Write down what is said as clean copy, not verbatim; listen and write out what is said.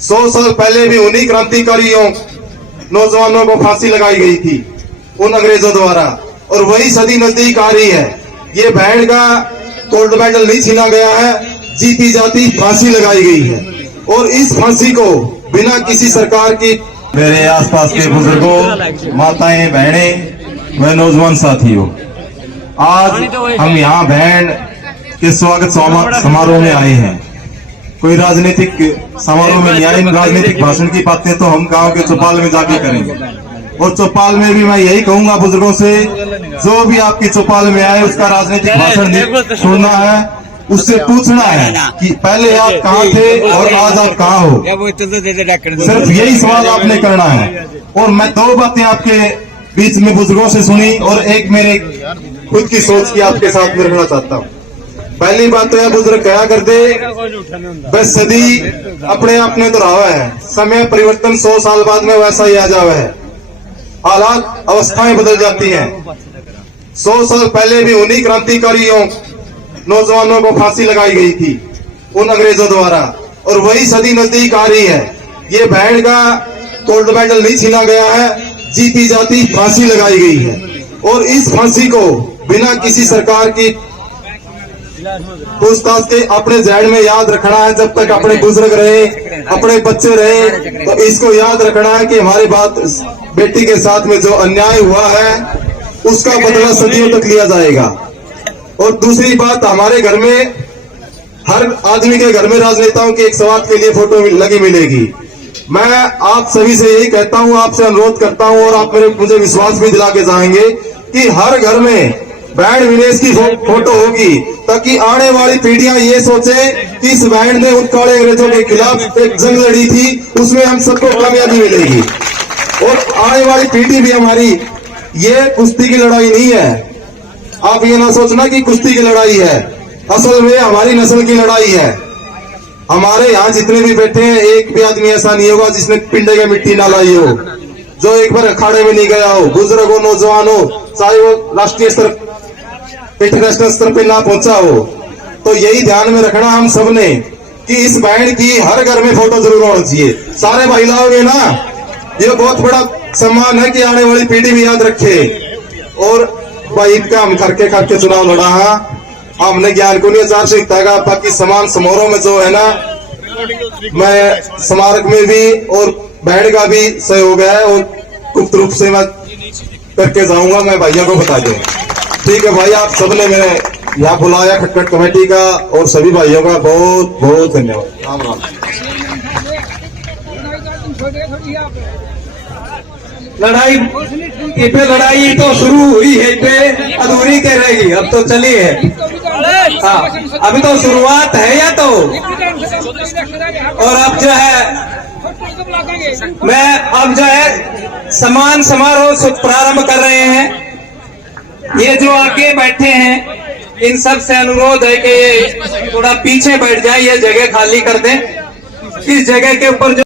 100 साल पहले भी उन्हीं क्रांतिकारियों नौजवानों को फांसी लगाई गई थी उन अंग्रेजों द्वारा, और वही सदी नजदीक आ रही है। ये बैंड का गोल्ड मेडल नहीं छीना गया है, जीती जाती फांसी लगाई गई है, और इस फांसी को बिना किसी सरकार की। मेरे आसपास के बुजुर्गों, माताएं, बहनें व नौजवान साथियों, आज हम यहाँ बैंड के स्वागत समारोह में आए हैं। कोई राजनीतिक समारोह में नहीं आए। राजनीतिक भाषण की बातें तो हम गांव के चौपाल में जाके करेंगे, और चौपाल में भी मैं यही कहूंगा बुजुर्गों से, जो भी आपकी चौपाल में आए उसका राजनीतिक भाषण सुनना है, उससे पूछना है कि पहले आप कहाँ थे और आज आप कहाँ हो। सिर्फ यही सवाल आपने करना है। और मैं दो बातें आपके बीच में बुजुर्गों से सुनी और एक मेरे खुद की सोच की आपके साथ में रखना चाहता हूँ। पहली बात तो है, बुजुर्ग क्या कर दे, बस सदी अपने आप ने दोहरावा है, समय परिवर्तन 100 साल बाद में वैसा ही आ जावा है, हालात अवस्थाएं बदल जाती हैं। 100 साल पहले भी उन्हीं क्रांतिकारियों नौजवानों को फांसी लगाई गई थी उन अंग्रेजों द्वारा, और वही सदी नजदीक आ रही है। ये बैंड का गोल्ड मेडल नहीं छीना गया है, जीती जाती फांसी लगाई गई है, और इस फांसी को बिना किसी सरकार की पूछताछ के अपने जहन में याद रखना है। जब तक अपने बुजुर्ग रहे, अपने बच्चे रहे, तो इसको याद रखना है कि हमारी बात बेटी के साथ में जो अन्याय हुआ है उसका बदला सदियों तक लिया जाएगा। और दूसरी बात, हमारे घर में, हर आदमी के घर में राजनेताओं की एक सवाल के लिए फोटो लगी मिलेगी। मैं आप सभी से यही कहता हूं, आपसे अनुरोध करता हूं, और आप मुझे विश्वास भी दिला के जाएंगे कि हर घर में बैंड विनेश की फोटो होगी, ताकि आने वाली पीढ़ियां ये सोचे कि इस बैंड ने उन काले अंग्रेजों के खिलाफ एक जंग लड़ी थी, उसमें हम सबको कामयाबी मिलेगी। और आने वाली पीढ़ी भी हमारी, ये कुश्ती की लड़ाई नहीं है। आप ये ना सोचना कि कुश्ती की लड़ाई है, असल में हमारी नस्ल की लड़ाई है। हमारे यहाँ जितने भी बैठे हैं, एक भी आदमी ऐसा नहीं होगा जिसने पिंडे की मिट्टी ना लाई हो, जो एक बार अखाड़े में नहीं गया हो, बुजुर्ग हो, नौजवान हो, चाहे वो राष्ट्रीय स्तर, इंटरनेशनल स्तर पे ना पहुंचा हो। तो यही ध्यान में रखना हम सब ने कि इस बैंड की हर घर में फोटो जरूर होना चाहिए। सारे भाई लाओगे ना, ये बहुत बड़ा सम्मान है कि आने वाली पीढ़ी भी याद रखे। और भाई का हम करके चुनाव लड़ा है, हमने ज्ञान को नहीं आचार संहिता का, बाकी समान समारोह में जो है ना, मैं स्मारक में भी और बैंड का भी सहयोग है, और गुप्त रूप से मैं करके जाऊंगा, मैं भाइयों को बता दूं। ठीक है भाई, आप सबने मेरे यहाँ बुलाया, खटखट कमेटी का और सभी भाइयों का बहुत बहुत धन्यवाद। राम राम। लड़ाई तो शुरू हुई है, पे अधूरी के रहेगी, अब तो चली है। हाँ, अभी तो शुरुआत है या तो। और अब जो है, मैं अब जो है समान समारोह प्रारंभ कर रहे हैं। ये जो आगे बैठे हैं, इन सब से अनुरोध है कि थोड़ा पीछे बैठ जाए, ये जगह खाली कर दें। इस जगह के ऊपर जो